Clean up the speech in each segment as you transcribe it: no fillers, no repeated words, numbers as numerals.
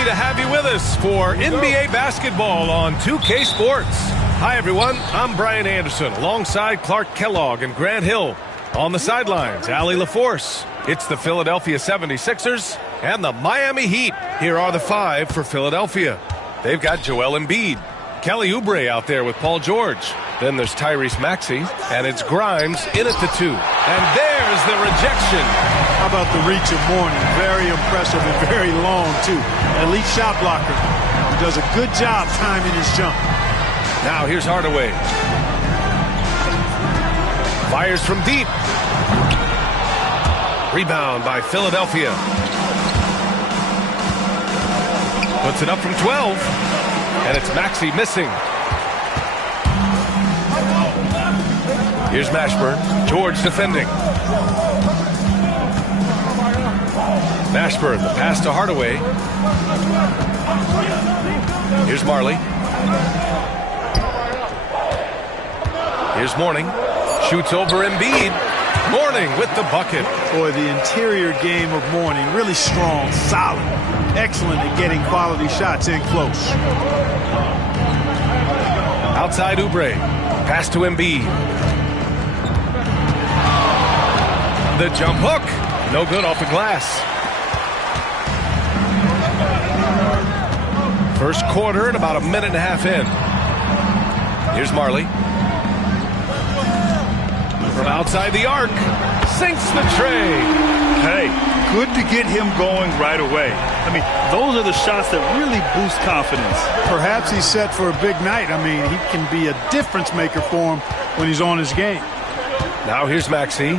happy to have you with us for NBA basketball on 2K Sports. Hi, everyone. I'm Brian Anderson alongside Clark Kellogg and Grant Hill. On the sidelines, Allie LaForce. It's the Philadelphia 76ers and the Miami Heat. Here are the five for Philadelphia. They've got Joel Embiid, Kelly Oubre out there with Paul George. Then there's Tyrese Maxey, and it's Grimes in at the 2. And there's the rejection. How about the reach of Mourning? Very impressive and very long, too. Elite shot blocker. He does a good job timing his jump. Now here's Hardaway. Fires from deep. Rebound by Philadelphia. Puts it up from 12. And it's Maxey missing. Here's Mashburn. George defending. Mashburn, the pass to Hardaway. Here's Marley. Here's Mourning. Shoots over Embiid. Mourning with the bucket. Boy, the interior game of Mourning, really strong, solid, excellent at getting quality shots in close. Outside Oubre. Pass to Embiid. The jump hook. No good off the glass. First quarter and about a minute and a half in. Here's Marley. From outside the arc. Sinks the tray. Hey, good to get him going right away. I mean, those are the shots that really boost confidence. Perhaps he's set for a big night. I mean, he can be a difference maker for him when he's on his game. Now here's Maxey.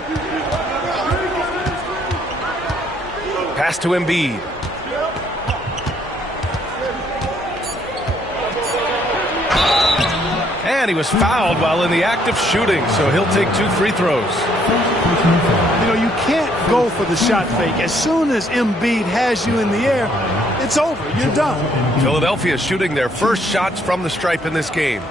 Pass to Embiid. And he was fouled while in the act of shooting, so he'll take 2 free throws. You know, you can't go for the shot fake. As soon as Embiid has you in the air, it's over. You're done. Philadelphia shooting their first shots from the stripe in this game.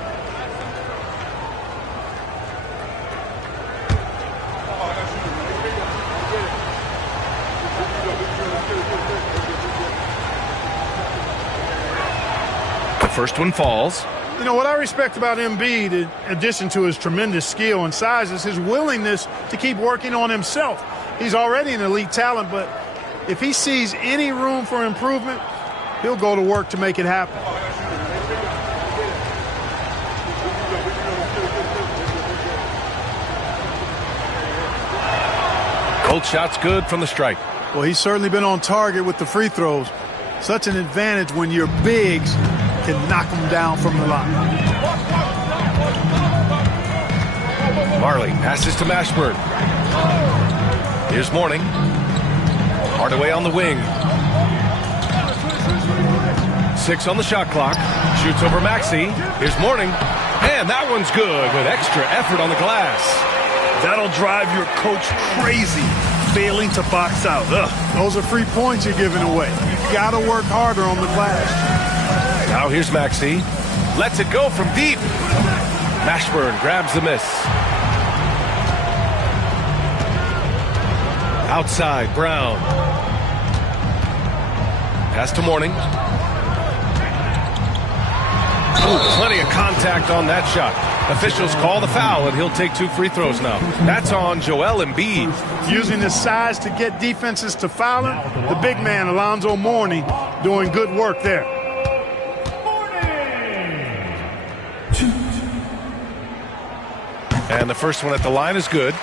The first one falls. You know, what I respect about Embiid, in addition to his tremendous skill and size, is his willingness to keep working on himself. He's already an elite talent, but if he sees any room for improvement, he'll go to work to make it happen. Both shots good from the stripe. Well, he's certainly been on target with the free throws. Such an advantage when your bigs can knock them down from the line. Marley passes to Mashburn. Here's Mourning. Hardaway on the wing. 6 on the shot clock. Shoots over Maxey. Here's Mourning. And that one's good with extra effort on the glass. That'll drive your coach crazy, failing to box out. Ugh. Those are free points you're giving away. You got to work harder on the glass. Now here's Maxey. Lets it go from deep. Mashburn grabs the miss. Outside, Brown. Pass to Mourning. Ooh, plenty of contact on that shot. Officials call the foul, and he'll take 2 free throws now. That's on Joel Embiid. Using his size to get defenses to foul him, the big man, Alonzo Mourning, doing good work there. And the first one at the line is good.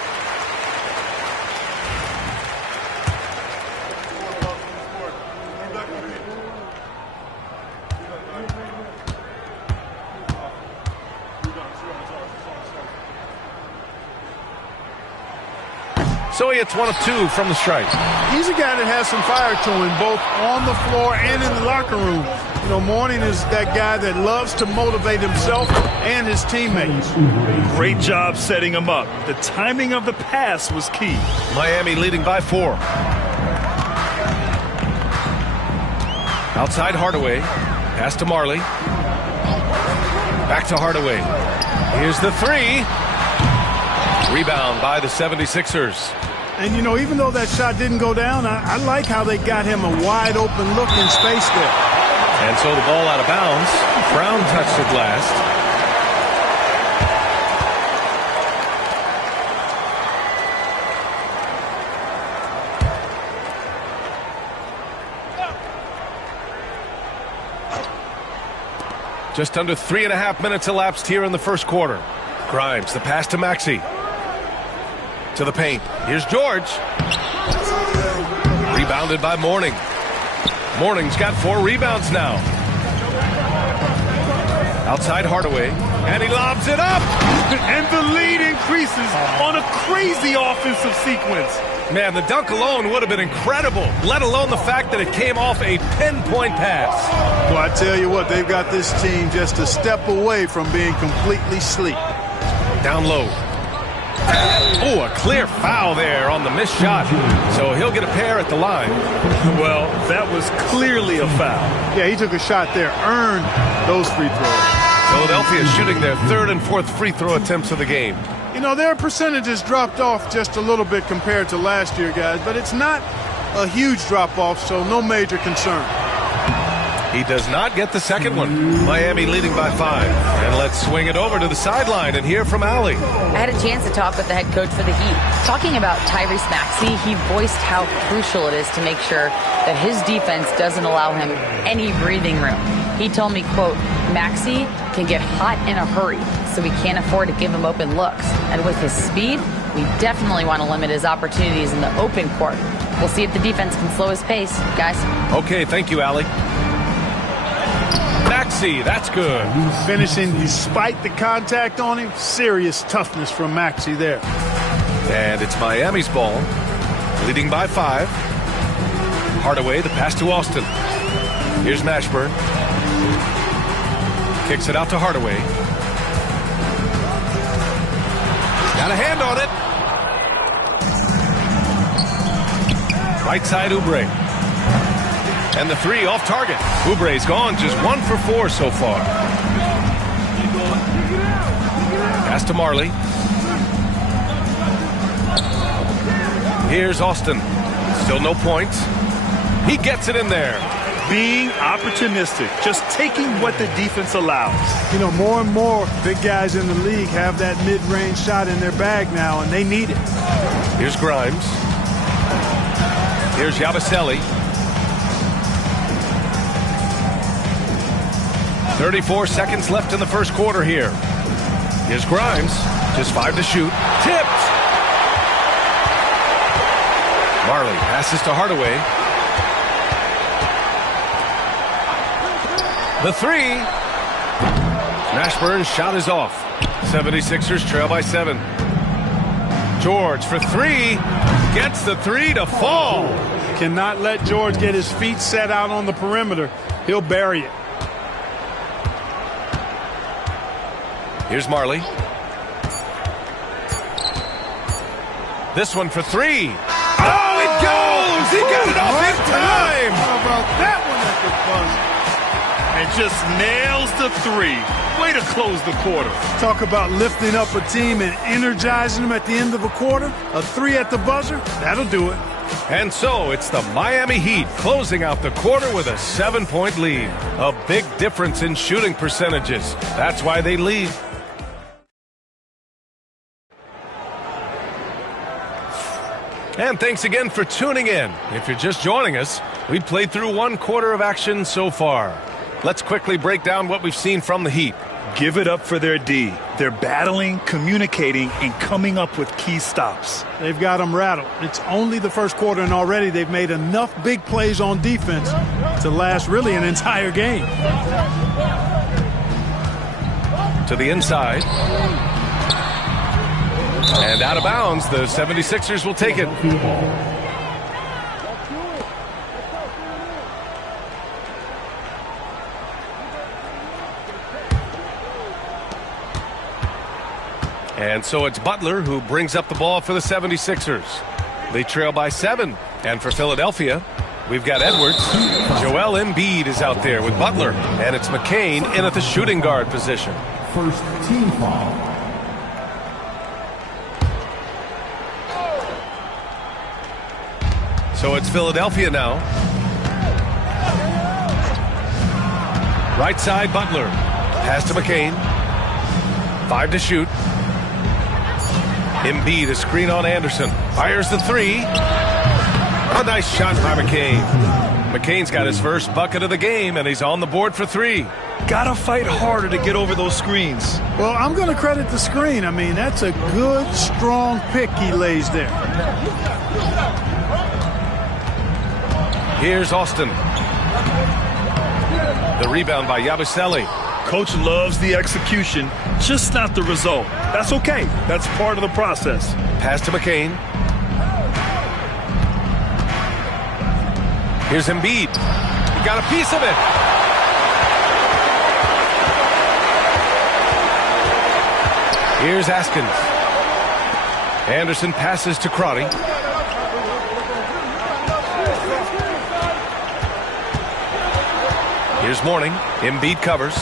So he hits 1 of 2 from the stripe. He's a guy that has some fire to him, both on the floor and in the locker room. You know, Mourning is that guy that loves to motivate himself and his teammates. Great job setting him up. The timing of the pass was key. Miami leading by 4. Outside Hardaway. Pass to Marley. Back to Hardaway. Here's the 3. Rebound by the 76ers. And, you know, even though that shot didn't go down, I like how they got him a wide open look in space there. And so the ball out of bounds. Brown touched it last. Just under 3.5 minutes elapsed here in the first quarter. Grimes, the pass to Maxey. To the paint. Here's George. Rebounded by Mourning. Mourning's got 4 rebounds now. Outside Hardaway. And he lobs it up. And the lead increases on a crazy offensive sequence. Man, the dunk alone would have been incredible, let alone the fact that it came off a pinpoint pass. Well, I tell you what, they've got this team just a step away from being completely asleep. Down low. Oh, a clear foul there on the missed shot. So he'll get a pair at the line. Well, that was clearly a foul. Yeah, he took a shot there, earned those free throws. Philadelphia shooting their 3rd and 4th free throw attempts of the game. You know, their percentages dropped off just a little bit compared to last year, guys, but it's not a huge drop-off, so no major concern. He does not get the second one. Miami leading by 5. And let's swing it over to the sideline and hear from Allie. I had a chance to talk with the head coach for the Heat. Talking about Tyrese Maxey, he voiced how crucial it is to make sure that his defense doesn't allow him any breathing room. He told me, quote, Maxey can get hot in a hurry, so we can't afford to give him open looks. And with his speed, we definitely want to limit his opportunities in the open court. We'll see if the defense can slow his pace, guys. Okay, thank you, Allie. Maxey, that's good. Finishing despite the contact on him. Serious toughness from Maxey there. And it's Miami's ball, leading by 5. Hardaway, the pass to Austin. Here's Mashburn. Kicks it out to Hardaway. Got a hand on it. Right side, Oubre. And the 3 off target. Oubre's gone just 1 for 4 so far. Pass to Marley. Here's Austin. Still no points. He gets it in there. Being opportunistic, just taking what the defense allows. You know, more and more big guys in the league have that mid-range shot in their bag now, and they need it. Here's Grimes. Here's Yabusele. 34 seconds left in the first quarter here. Here's Grimes. Just 5 to shoot. Tipped! Marley passes to Hardaway. The 3. Mashburn's shot is off. 76ers trail by 7. George for 3. Gets the 3 to fall. Cannot let George get his feet set out on the perimeter. He'll bury it. Here's Marley. This one for 3. Oh, it goes! He got it off in time! How about that one at the buzzer? And just nails the 3. Way to close the quarter. Talk about lifting up a team and energizing them at the end of a quarter. A 3 at the buzzer, that'll do it. And so it's the Miami Heat closing out the quarter with a 7-point lead. A big difference in shooting percentages. That's why they lead. And thanks again for tuning in. If you're just joining us, we've played through 1 quarter of action so far. Let's quickly break down what we've seen from the Heat. Give it up for their D. They're battling, communicating, and coming up with key stops. They've got them rattled. It's only the first quarter, and already they've made enough big plays on defense to last really an entire game. To the inside. And out of bounds, the 76ers will take it. And so it's Butler who brings up the ball for the 76ers. They trail by 7. And for Philadelphia, we've got Edwards. Joel Embiid is out there with Butler. And it's McCain in at the shooting guard position. First team foul. So it's Philadelphia now. Right side, Butler. Pass to McCain. 5 to shoot. Embiid, a screen on Anderson. Fires the three. A nice shot by McCain. McCain's got his first bucket of the game, and he's on the board for 3. Gotta fight harder to get over those screens. Well, I'm going to credit the screen. I mean, that's a good, strong pick he lays there. Here's Austin. The rebound by Yabusele. Coach loves the execution, just not the result. That's okay. That's part of the process. Pass to McCain. Here's Embiid. He got a piece of it. Here's Askins. Anderson passes to Crotty. Here's Mourning. Embiid covers.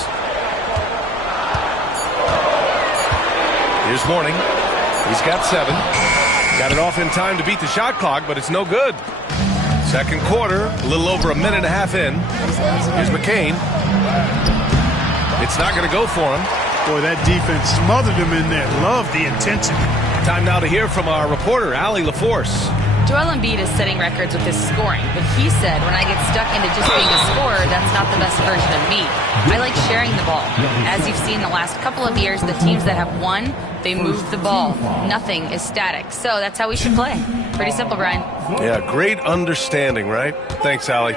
Here's Mourning. He's got 7. Got it off in time to beat the shot clock, but it's no good. Second quarter, a little over a minute and a half in. Here's McCain. It's not going to go for him. Boy, that defense smothered him in there. Love the intensity. Time now to hear from our reporter, Allie LaForce. Joel Embiid is setting records with his scoring, but he said, when I get stuck into just being a scorer, that's not the best version of me. I like sharing the ball. As you've seen the last couple of years, the teams that have won, they move the ball. Nothing is static. So that's how we should play. Pretty simple, Brian. Yeah, great understanding, right? Thanks, Allie.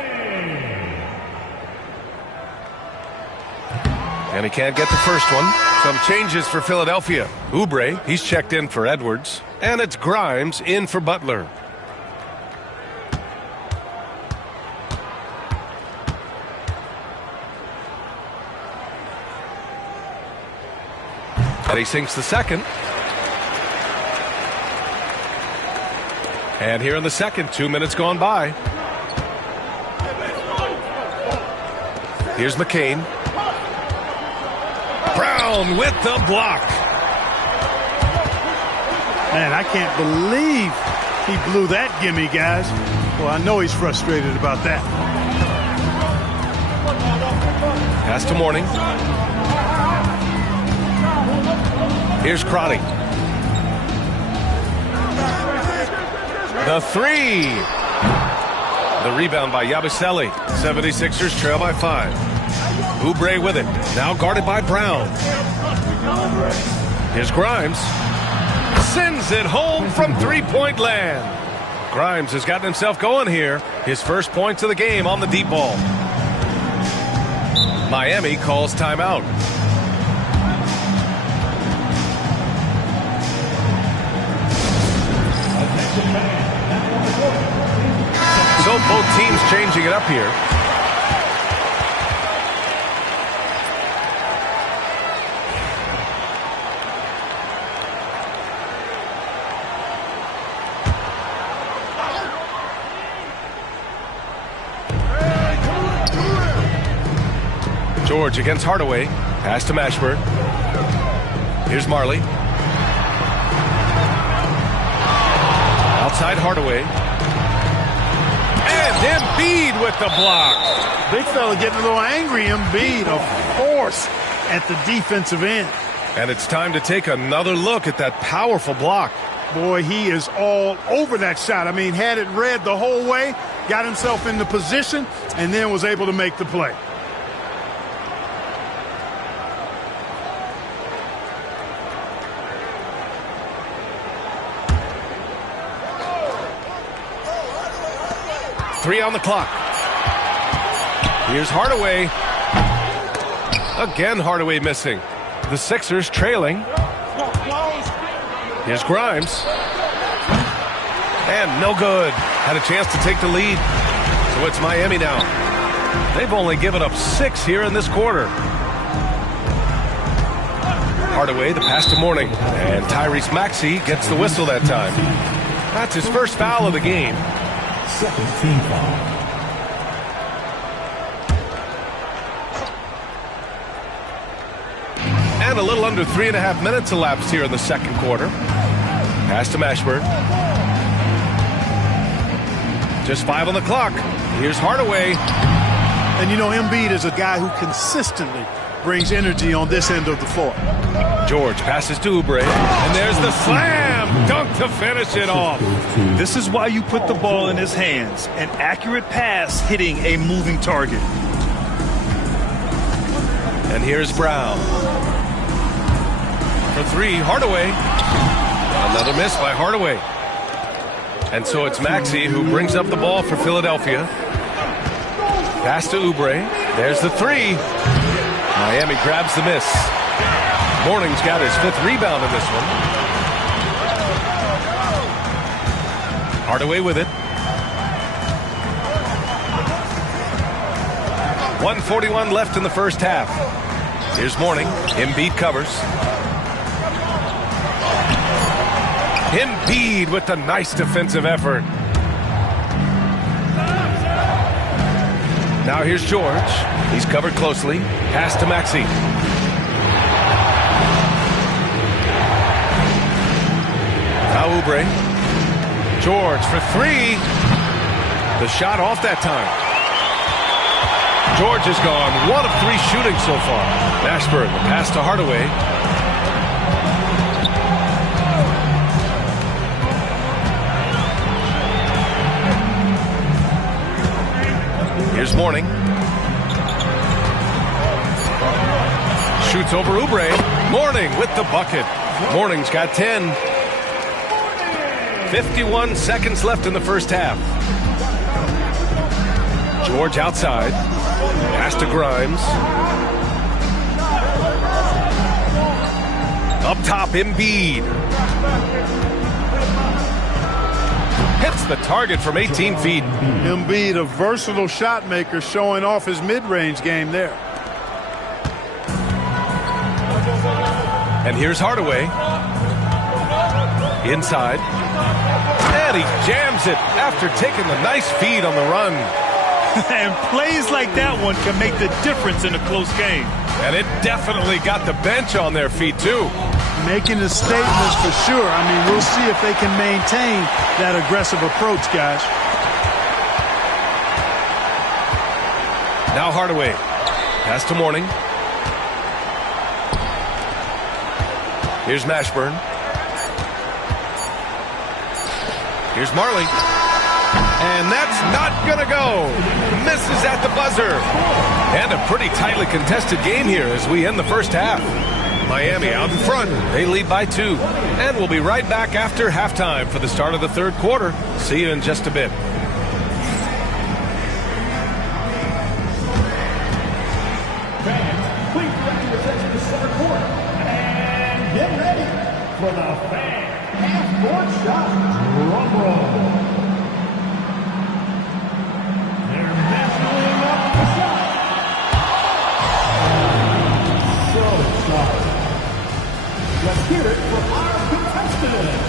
And he can't get the first one. Some changes for Philadelphia. Oubre, he's checked in for Edwards. And it's Grimes in for Butler. And he sinks the second. And here in the second, 2 minutes gone by. Here's McCain. Brown with the block. Man, I can't believe he blew that gimme, guys. Well, I know he's frustrated about that. Pass to Mourning. Here's Crotty. The three. The rebound by Yabusele. 76ers trail by 5. Oubre with it. Now guarded by Brown. Here's Grimes. Sends it home from three-point land. Grimes has gotten himself going here. His first points of the game on the deep ball. Miami calls timeout. So both teams changing it up here. George against Hardaway. Pass to Mashburn. Here's Marley. Outside Hardaway. And Embiid with the block. Big fella getting a little angry. Embiid, a force at the defensive end. And it's time to take another look at that powerful block. Boy, he is all over that shot. I mean, had it read the whole way, got himself in the position, and then was able to make the play. Three on the clock. Here's Hardaway. Again, Hardaway missing. The Sixers trailing. Here's Grimes. And no good. Had a chance to take the lead. So it's Miami now. They've only given up 6 here in this quarter. Hardaway, the pass to Mourning. And Tyrese Maxey gets the whistle that time. That's his first foul of the game. Second team foul. And a little under 3.5 minutes elapsed here in the second quarter. Pass to Mashburn. Just 5 on the clock. Here's Hardaway. And, you know, Embiid is a guy who consistently brings energy on this end of the floor. George passes to Oubre, and there's the slam dunk to finish it off. This is why you put the ball in his hands. An accurate pass hitting a moving target. And here's Brown. For three, Hardaway. Another miss by Hardaway. And so it's Maxey who brings up the ball for Philadelphia. Pass to Oubre. There's the three. Miami grabs the miss. Mourning's got his 5th rebound in this one. Hardaway with it. 1:41 left in the first half. Here's Mourning. Embiid covers. Embiid with the nice defensive effort. Now here's George. He's covered closely. Pass to Maxey. Now Oubre. George for three. The shot off that time. George has gone 1 of 3 shooting so far. Mashburn, the pass to Hardaway. Here's Mourning. Shoots over Oubre. Mourning with the bucket. Mourning's got 10. 51 seconds left in the first half. George outside. Pass to Grimes. Up top, Embiid. Hits the target from 18 feet. Embiid, a versatile shot maker, showing off his mid-range game there. And here's Hardaway. Inside. And he jams it after taking the nice feed on the run. And plays like that one can make the difference in a close game. And it definitely got the bench on their feet, too. Making the statements for sure. I mean, we'll see if they can maintain that aggressive approach, guys. Now Hardaway. Pass to Mourning. Here's Mashburn. Here's Marley. And that's not going to go. Misses at the buzzer. And a pretty tightly contested game here as we end the first half. Miami out in front. They lead by 2. And we'll be right back after halftime for the start of the third quarter. See you in just a bit. Fans, please direct your attention to center court. And get ready for the fan half-court shot. Drum roll. They're measuring up the shot. So sharp. Let's hear it from our contestant.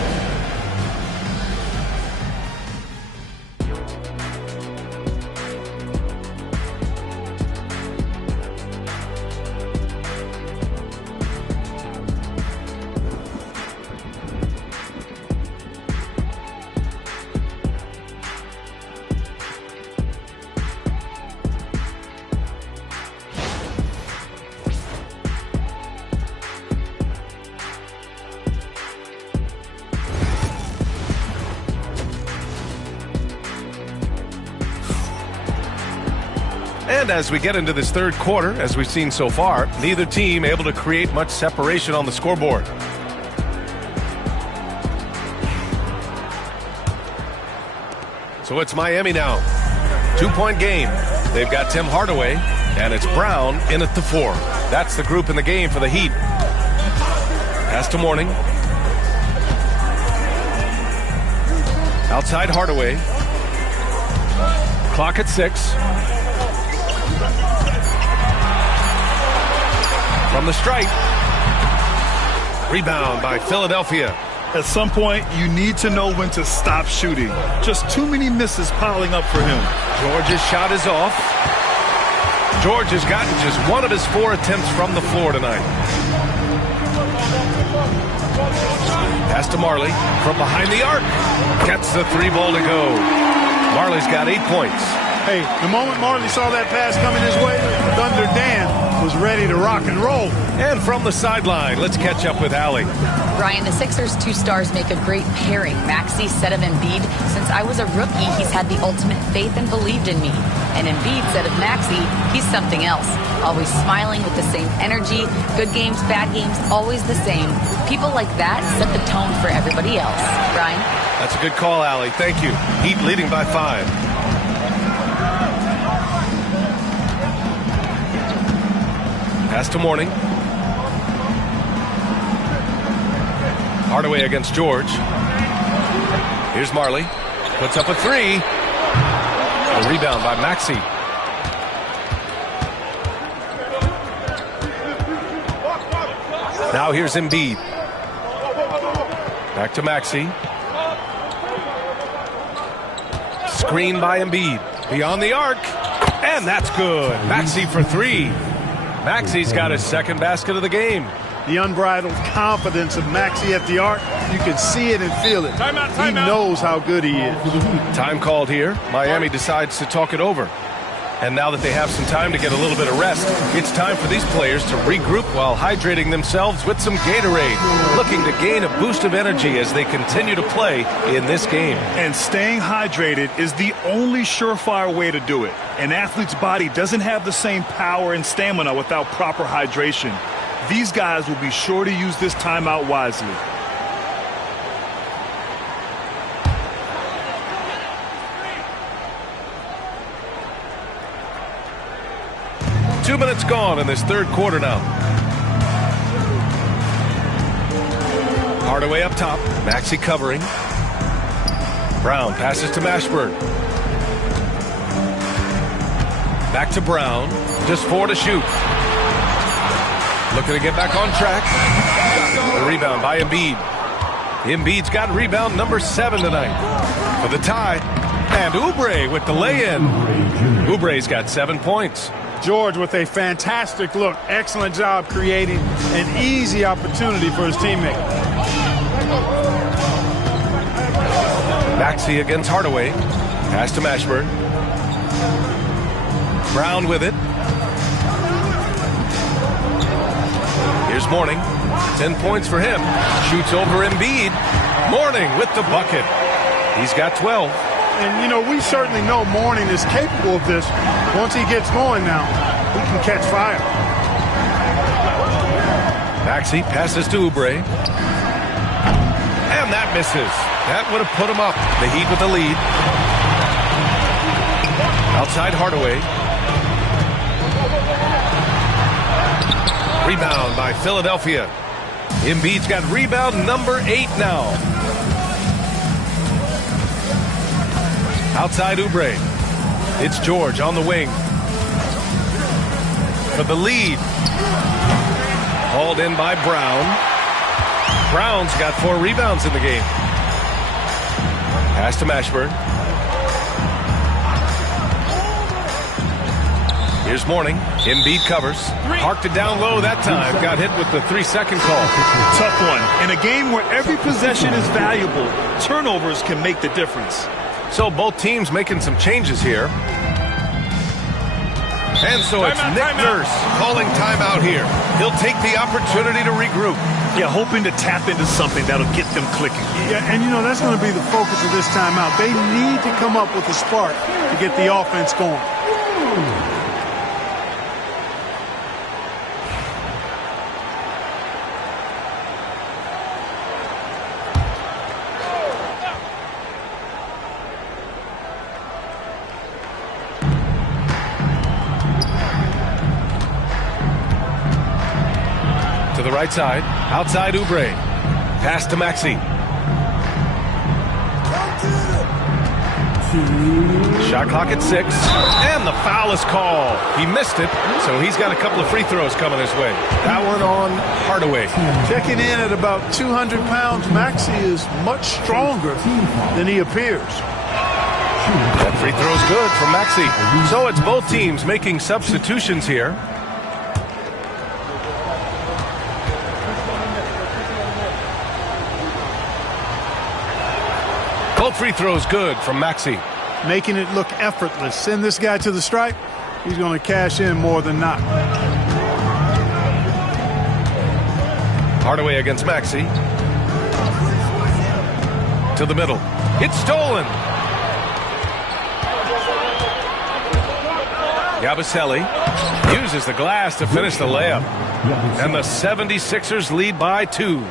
And as we get into this third quarter, as we've seen so far, neither team able to create much separation on the scoreboard. So it's Miami now. 2-point game. They've got Tim Hardaway, and it's Brown in at the 4. That's the group in the game for the Heat. Pass to Mourning. Outside Hardaway. Clock at 6. From the stripe. Rebound by Philadelphia. At some point, you need to know when to stop shooting. Just too many misses piling up for him. George's shot is off. George has gotten just 1 of his 4 attempts from the floor tonight. Pass to Marley from behind the arc. Gets the 3 ball to go. Marley's got 8 points. Hey, the moment Marley saw that pass coming his way, Thunder Dan was ready to rock and roll. And from the sideline, let's catch up with Allie. Brian, the Sixers' two stars make a great pairing. Maxey said of Embiid, since I was a rookie, he's had the ultimate faith and believed in me. And Embiid said of Maxey, he's something else. Always smiling with the same energy. Good games, bad games, always the same. People like that set the tone for everybody else. Brian? That's a good call, Allie. Thank you. Heat leading by 5. Pass to Morning. Hardaway against George. Here's Marley. Puts up a 3. A rebound by Maxey. Now here's Embiid. Back to Maxey. Screen by Embiid. Beyond the arc. And that's good. Maxey for 3. Maxey's got his second basket of the game. The unbridled confidence of Maxey at the arc, you can see it and feel it. He knows how good he is. Time called here. Miami decides to talk it over. And now that they have some time to get a little bit of rest, it's time for these players to regroup while hydrating themselves with some Gatorade, looking to gain a boost of energy as they continue to play in this game. And staying hydrated is the only surefire way to do it. An athlete's body doesn't have the same power and stamina without proper hydration. These guys will be sure to use this timeout wisely. Two minutes gone in this third quarter now. Hardaway up top. Maxey covering. Brown passes to Mashburn. Back to Brown. Just 4 to shoot. Looking to get back on track. The rebound by Embiid. Embiid's got rebound number 7 tonight. For the tie. And Oubre with the lay-in. Oubre's got 7 points. George with a fantastic look. Excellent job creating an easy opportunity for his teammate. Maxey against Hardaway. Pass to Mashburn. Brown with it. Here's Morning. 10 points for him. Shoots over Embiid. Morning with the bucket. He's got 12. And, you know, we certainly know Morning is capable of this. Once he gets going now, he can catch fire. Maxey passes to Oubre. And that misses. That would have put him up. The Heat with the lead. Outside Hardaway. Rebound by Philadelphia. Embiid's got rebound number 8 now. Outside Oubre. It's George on the wing. For the lead. Hauled in by Brown. Brown's got 4 rebounds in the game. Pass to Mashburn. Here's Morning. Embiid covers. Parked it down low that time. Got hit with the 3-second call. Tough one. In a game where every possession is valuable, turnovers can make the difference. So both teams making some changes here. And so it's Nick Nurse calling timeout here. He'll take the opportunity to regroup. Yeah, hoping to tap into something that'll get them clicking. Yeah, and you know, that's going to be the focus of this timeout. They need to come up with a spark to get the offense going. To the right side. Outside Oubre. Pass to Maxey. Shot clock at 6. And the foul is called. He missed it, so he's got a couple of free throws coming his way. That one on Hardaway. Checking in at about 200 pounds, Maxey is much stronger than he appears. That free throw's good from Maxey. So it's both teams making substitutions here. Both free throws good from Maxey. making it look effortless. Send this guy to the stripe, he's going to cash in more than not. Hardaway against Maxey. To the middle. It's stolen. Yabusele uses the glass to finish the layup. And the 76ers lead by 2.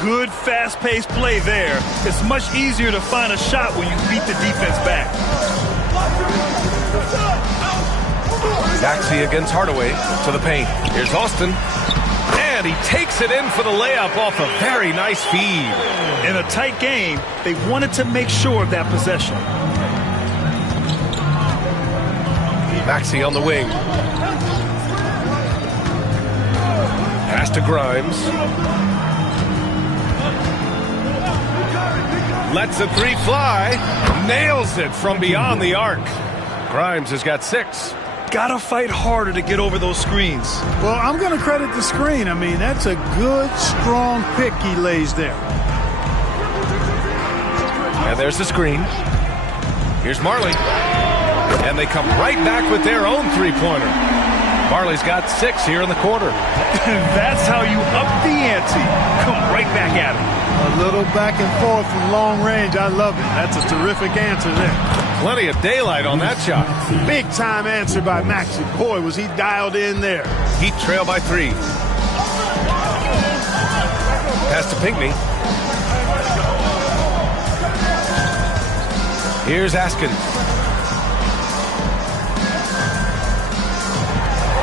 Good fast-paced play there. It's much easier to find a shot when you beat the defense back. Maxey against Hardaway to the paint. Here's Austin. And he takes it in for the layup off a very nice feed. In a tight game, they wanted to make sure of that possession. Maxey on the wing. Pass to Grimes. Lets the 3 fly. Nails it from beyond the arc. Grimes has got 6. Gotta fight harder to get over those screens. Well, I'm going to credit the screen. I mean, that's a good, strong pick he lays there. And there's the screen. Here's Marley. And they come right back with their own 3-pointer. Marley's got 6 here in the quarter. That's how you up the ante. Come right back at him. A little back and forth from long range. I love it. That's a terrific answer there. Plenty of daylight on that shot. Big time answer by Maxey. Boy, was he dialed in there. Heat trail by 3. Pass to Pinckney. Here's Askins.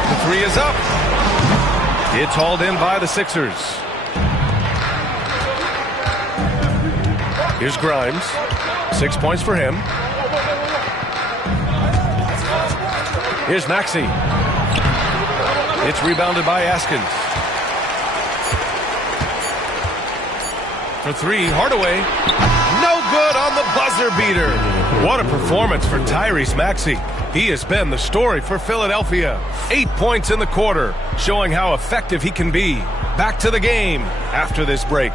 The 3 is up. It's hauled in by the Sixers. Here's Grimes. 6 points for him. Here's Maxey. It's rebounded by Askins. For 3, Hardaway. No good on the buzzer beater. What a performance for Tyrese Maxey. He has been the story for Philadelphia. 8 points in the quarter, showing how effective he can be. Back to the game after this break.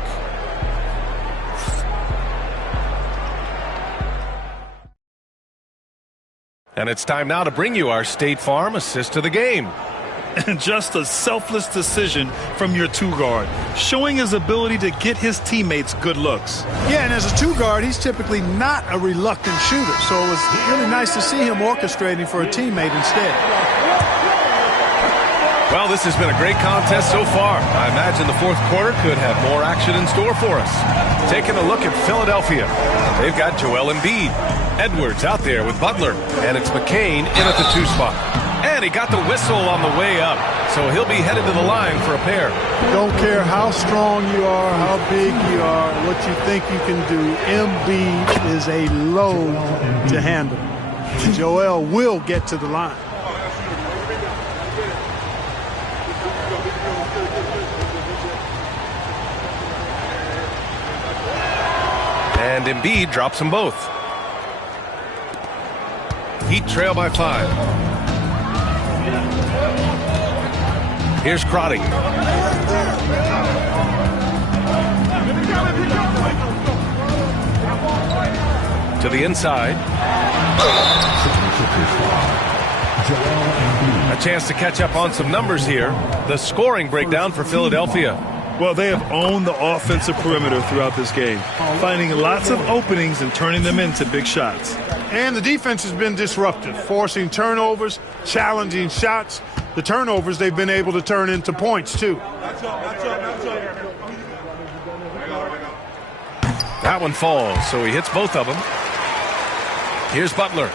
And it's time now to bring you our State Farm assist to the game. And just a selfless decision from your 2-guard, showing his ability to get his teammates good looks. Yeah, and as a 2-guard, he's typically not a reluctant shooter, so it was really nice to see him orchestrating for a teammate instead. Well, this has been a great contest so far. I imagine the fourth quarter could have more action in store for us. Taking a look at Philadelphia, they've got Joel Embiid. Edwards out there with Butler, and it's McCain in at the 2 spot. And he got the whistle on the way up, so he'll be headed to the line for a pair. Don't care how strong you are, how big you are, what you think you can do. Embiid is a load to handle. Joel will get to the line. And Embiid drops them both. Heat trail by 5. Here's Crotty. To the inside. A chance to catch up on some numbers here. The scoring breakdown for Philadelphia. Well, they have owned the offensive perimeter throughout this game, finding lots of openings and turning them into big shots. And the defense has been disruptive, forcing turnovers, challenging shots. The turnovers they've been able to turn into points, too. That one falls, so he hits both of them. Here's Butler.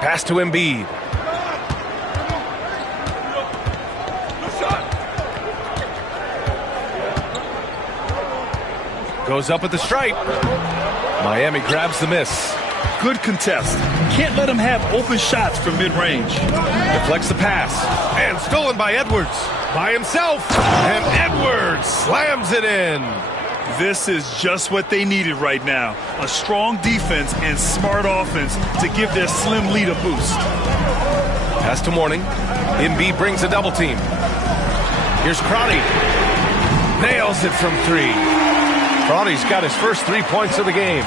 Pass to Embiid. Goes up at the stripe. Miami grabs the miss. Good contest. Can't let him have open shots from mid-range. Deflects the pass. And stolen by Edwards. By himself. And Edwards slams it in. This is just what they needed right now. A strong defense and smart offense to give their slim lead a boost. Pass to Mourning. Embiid brings a double team. Here's Crotty. Nails it from 3. Crowley's got his first 3 points of the game.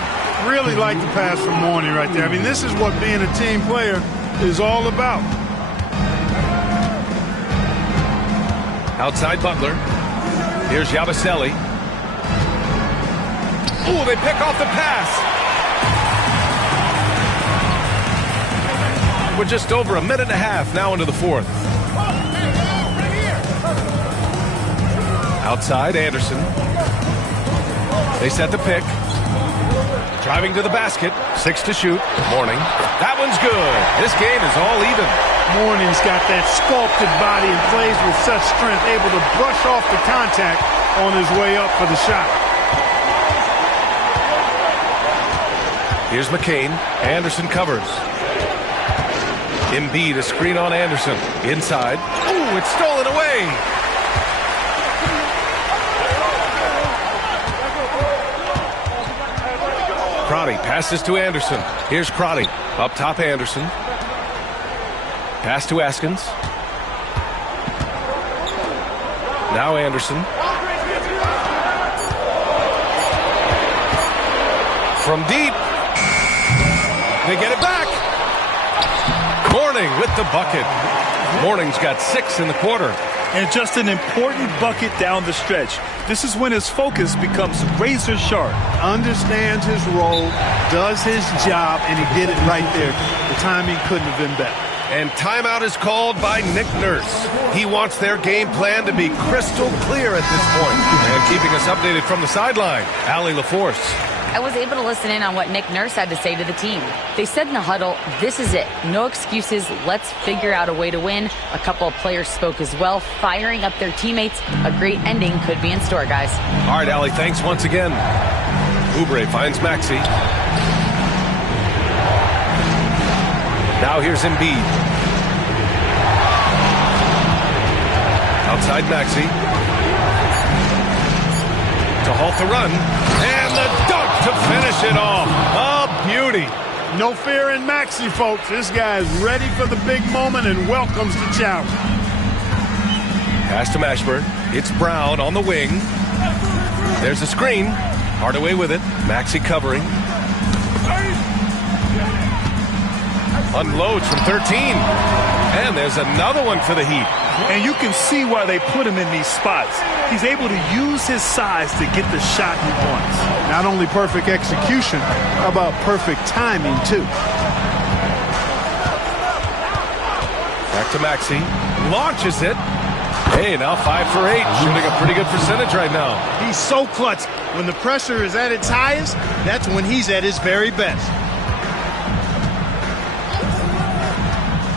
Really like the pass from Morney right there. I mean, this is what being a team player is all about. Outside Butler. Here's Yabusele. Ooh, they pick off the pass. We're just over a minute and a half now into the fourth. Outside, Anderson. They set the pick. Driving to the basket. 6 to shoot. Morning. That one's good. This game is all even. Morning's got that sculpted body and plays with such strength, able to brush off the contact on his way up for the shot. Here's McCain. Anderson covers. Embiid, a screen on Anderson. Inside. Ooh, it's stolen away. Crotty passes to Anderson. Here's Crotty. Up top, Anderson. Pass to Askins. Now Anderson. From deep. They get it back. Morning with the bucket. Morning's got 6 in the quarter. And just an important bucket down the stretch. This is when his focus becomes razor sharp. Understands his role, does his job, and he did it right there. The timing couldn't have been better. And timeout is called by Nick Nurse. He wants their game plan to be crystal clear at this point. And keeping us updated from the sideline, Allie LaForce. I was able to listen in on what Nick Nurse had to say to the team. They said in the huddle, this is it. No excuses. Let's figure out a way to win. A couple of players spoke as well, firing up their teammates. A great ending could be in store, guys. All right, Allie, thanks once again. Oubre finds Maxey. Now here's Embiid. Outside Maxey. To halt the run. And the dunk to finish it off. A beauty. No fear in Maxey, folks. This guy is ready for the big moment and welcomes the challenge. Pass to Mashburn. It's Brown on the wing. There's a screen. Hardaway with it. Maxey covering. Unloads from 13. And there's another one for the Heat. And you can see why they put him in these spots. He's able to use his size to get the shot he wants. Not only perfect execution, how about perfect timing, too? Back to Maxey. Launches it. Hey, now 5 for 8. Shooting a pretty good percentage right now. He's so clutch. When the pressure is at its highest, that's when he's at his very best.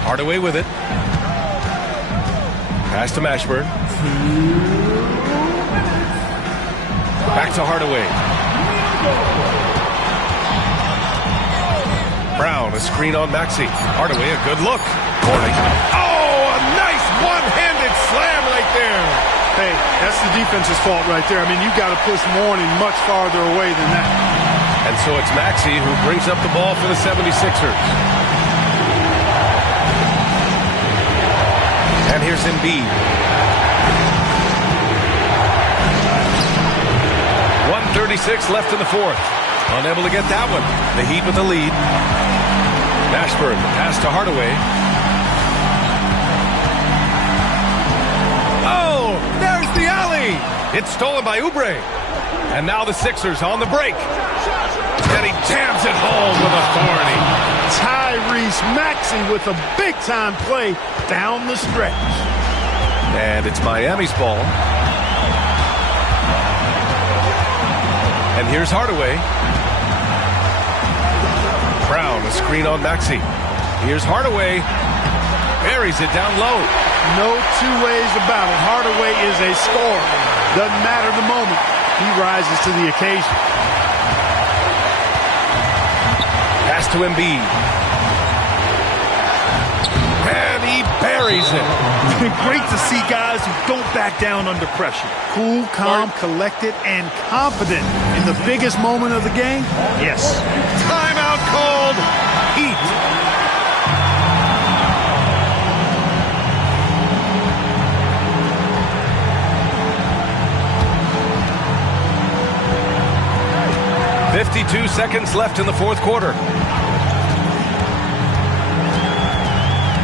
Hardaway with it. Pass to Mashburn. Back to Hardaway. Brown, a screen on Maxey. Hardaway, a good look. Morning. Oh, a nice one-handed slam right there. Hey, that's the defense's fault right there. I mean, you got to push Morning much farther away than that. And so it's Maxey who brings up the ball for the 76ers. And here's Embiid. 1:36 left in the fourth. Unable to get that one. The Heat with the lead. Mashburn, pass to Hardaway. Oh, there's the alley. It's stolen by Oubre. And now the Sixers on the break. And he jams it home with authority. Tyrese Maxey with a big-time play down the stretch. And it's Miami's ball. And here's Hardaway. Brown, a screen on Maxey. Here's Hardaway. Buries it down low. No two ways about it. Hardaway is a scorer. Doesn't matter the moment. He rises to the occasion. Pass to Embiid. And he buries it. Great to see guys who don't back down under pressure. Cool, calm, collected, and confident in the biggest moment of the game. Yes. Timeout called. Heat. 32 seconds left in the fourth quarter.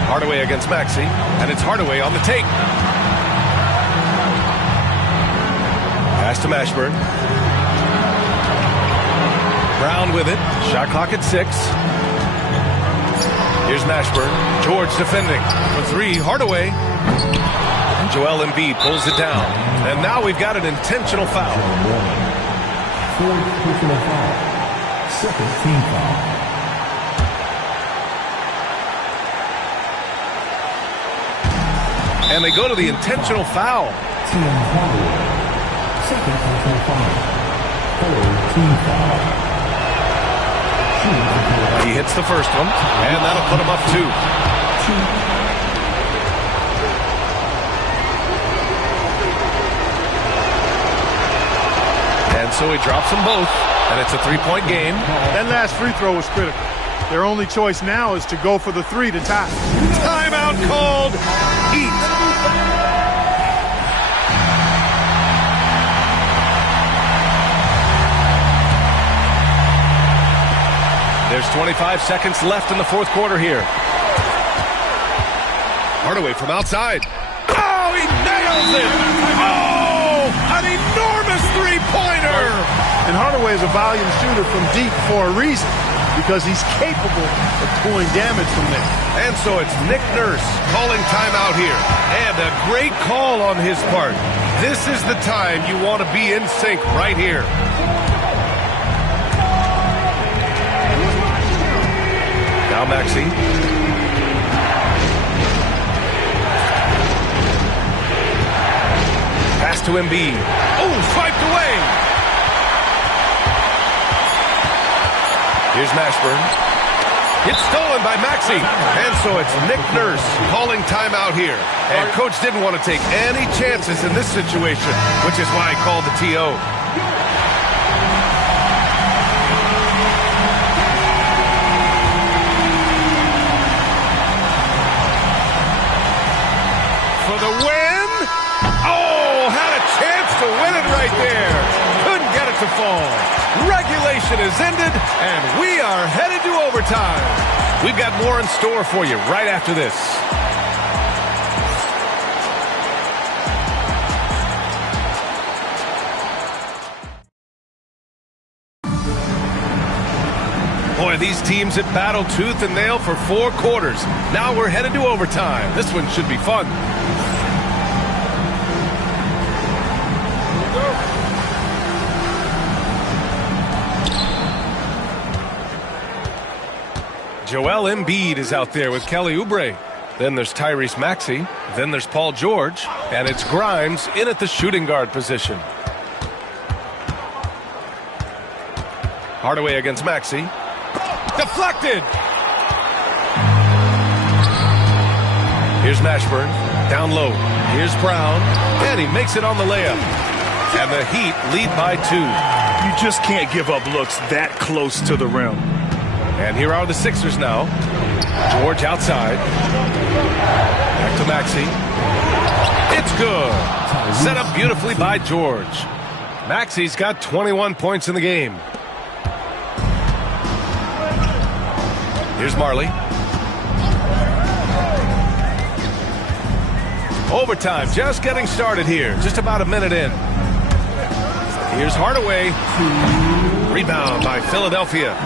Hardaway against Maxey, and it's Hardaway on the take. Pass to Mashburn. Brown with it. Shot clock at 6. Here's Mashburn. George defending. For 3, Hardaway. And Joel Embiid pulls it down. And now we've got an intentional foul. Fourth personal foul. Second team foul. And they go to the intentional foul. Tim Hardaway. Second personal foul. Third team foul. He hits the first one, and that'll put him up 2. And so he drops them both, and it's a 3-point game. That last free throw was critical. Their only choice now is to go for the 3 to tie. Timeout called. Heat. There's 25 seconds left in the fourth quarter here. Hardaway from outside. Oh, he nails it! Oh, an enormous three-pointer! And Hardaway is a volume shooter from deep for a reason, because he's capable of pulling damage from there. And so it's Nick Nurse calling timeout here. And a great call on his part. This is the time you want to be in sync right here. Now Maxey. Pass to Embiid. Oh, swiped away. Here's Mashburn. It's stolen by Maxey. And so it's Nick Nurse calling timeout here. And coach didn't want to take any chances in this situation, which is why he called the TO. The win. Oh, had a chance to win it right there. Couldn't get it to fall. Regulation is ended, and we are headed to overtime. We've got more in store for you right after this. Boy, these teams have battled tooth and nail for 4 quarters. Now we're headed to overtime. This one should be fun. Joel Embiid is out there with Kelly Oubre. Then there's Tyrese Maxey. Then there's Paul George. And it's Grimes in at the shooting guard position. Hardaway against Maxey. Deflected! Here's Mashburn. Down low. Here's Brown. And he makes it on the layup. And the Heat lead by 2. You just can't give up looks that close to the rim. And here are the Sixers now. George outside. Back to Maxey. It's good. Set up beautifully by George. Maxey's got 21 points in the game. Here's Marley. Overtime just getting started here. Just about a minute in. Here's Hardaway. Rebound by Philadelphia.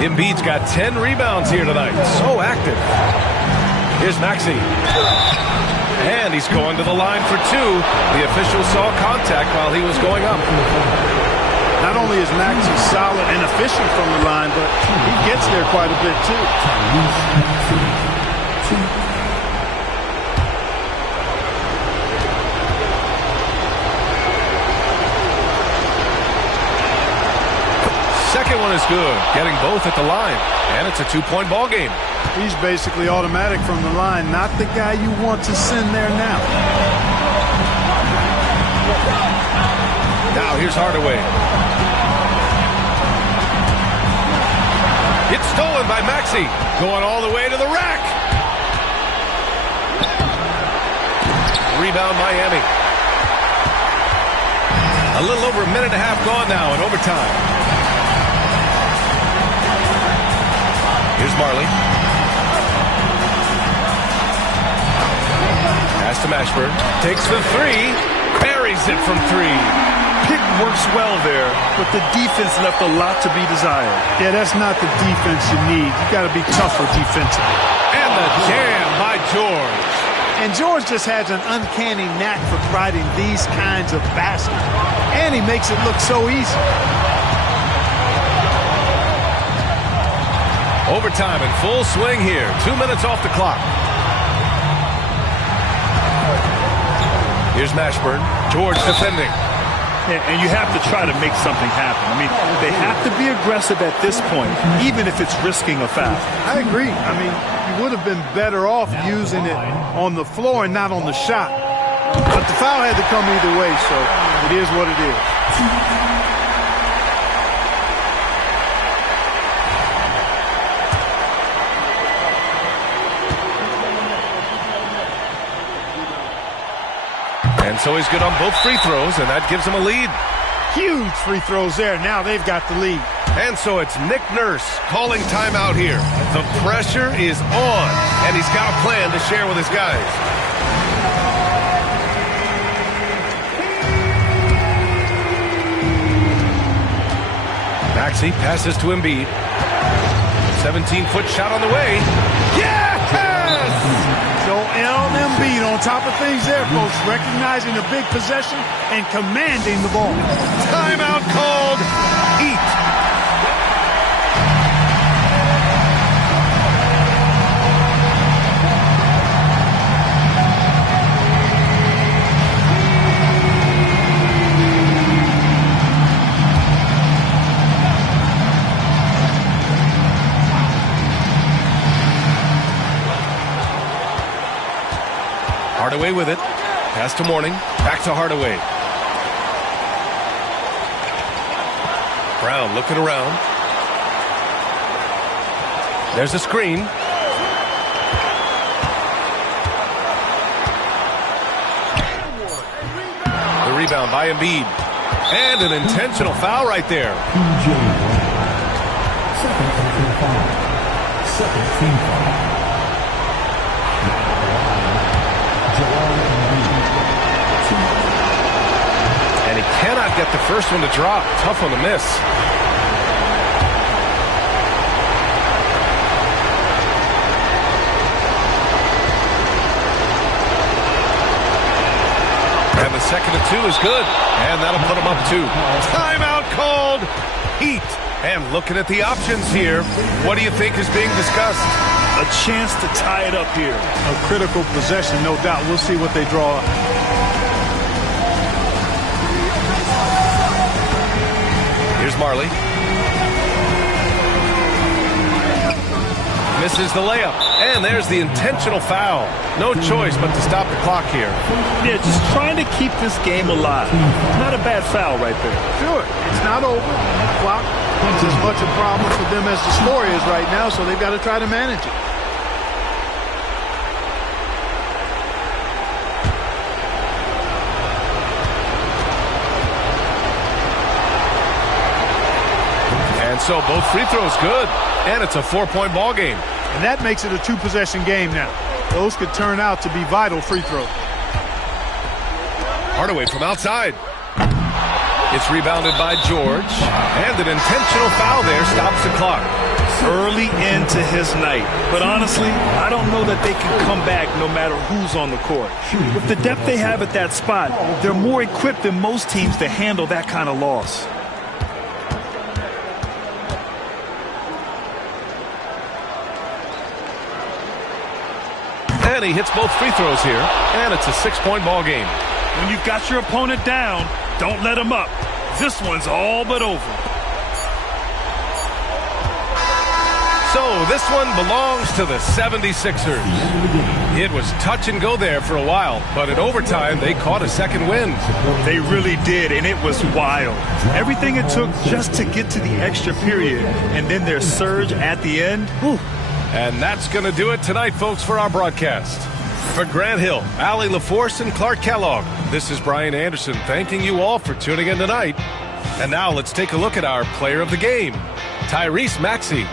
Embiid's got 10 rebounds here tonight. So active. Here's Maxey. And he's going to the line for 2. The official saw contact while he was going up. Not only is Maxey solid and efficient from the line, but he gets there quite a bit too. Second one is good, getting both at the line, and it's a 2-point ball game. He's basically automatic from the line, not the guy you want to send there now. Now here's Hardaway. It's stolen by Maxey, going all the way to the rack. Rebound Miami. A little over a minute and a half gone now in overtime. Marley. Pass to Mashburn. Takes the three. Buries it from three. Pick works well there, but the defense left a lot to be desired. Yeah, that's not the defense you need. You got to be tougher defensively. And the jam by George. And George just has an uncanny knack for providing these kinds of baskets. And he makes it look so easy. Overtime in full swing here. 2 minutes off the clock. Here's Mashburn. George defending. And you have to try to make something happen. I mean, they have to be aggressive at this point, even if it's risking a foul. I agree. I mean, you would have been better off using it on the floor and not on the shot. But the foul had to come either way, so it is what it is. And so he's good on both free throws, and that gives him a lead. Huge free throws there. Now they've got the lead. And so it's Nick Nurse calling timeout here. The pressure is on, and he's got a plan to share with his guys. Maxey passes to Embiid. 17-foot shot on the way. Yes! Joel Embiid on top of things there, folks. Recognizing a big possession and commanding the ball. Timeout called. Heat. Hardaway with it. Pass to Mourning. Back to Hardaway. Brown looking around. There's a screen. The rebound by Embiid. And an intentional foul right there. Second team foul. And he cannot get the first one to drop. Tough one to miss. And the second and 2 is good. And that'll put him up 2. Timeout called. Heat. And looking at the options here, what do you think is being discussed? A chance to tie it up here. A critical possession, no doubt. We'll see what they draw up. Here's Marley. Misses the layup. And there's the intentional foul. No choice but to stop the clock here. Yeah, just trying to keep this game alive. Not a bad foul right there. Sure, it's not over. The clock is as much a problem for them as the score is right now, so they've got to try to manage it. And so both free throws good. And it's a 4-point ball game. And that makes it a 2-possession game now. Those could turn out to be vital free throws. Hardaway from outside. It's rebounded by George. And an intentional foul there stops the clock. Early into his night. But honestly, I don't know that they can come back no matter who's on the court. With the depth they have at that spot, they're more equipped than most teams to handle that kind of loss. And he hits both free throws here. And it's a 6-point ball game. When you've got your opponent down, don't let him up. This one's all but over. So this one belongs to the 76ers. It was touch and go there for a while, but in overtime, they caught a second win. They really did, and it was wild. Everything it took just to get to the extra period, and then their surge at the end. Whew. And that's going to do it tonight, folks, for our broadcast. For Grant Hill, Allie LaForce, and Clark Kellogg, this is Brian Anderson thanking you all for tuning in tonight. And now let's take a look at our player of the game, Tyrese Maxey.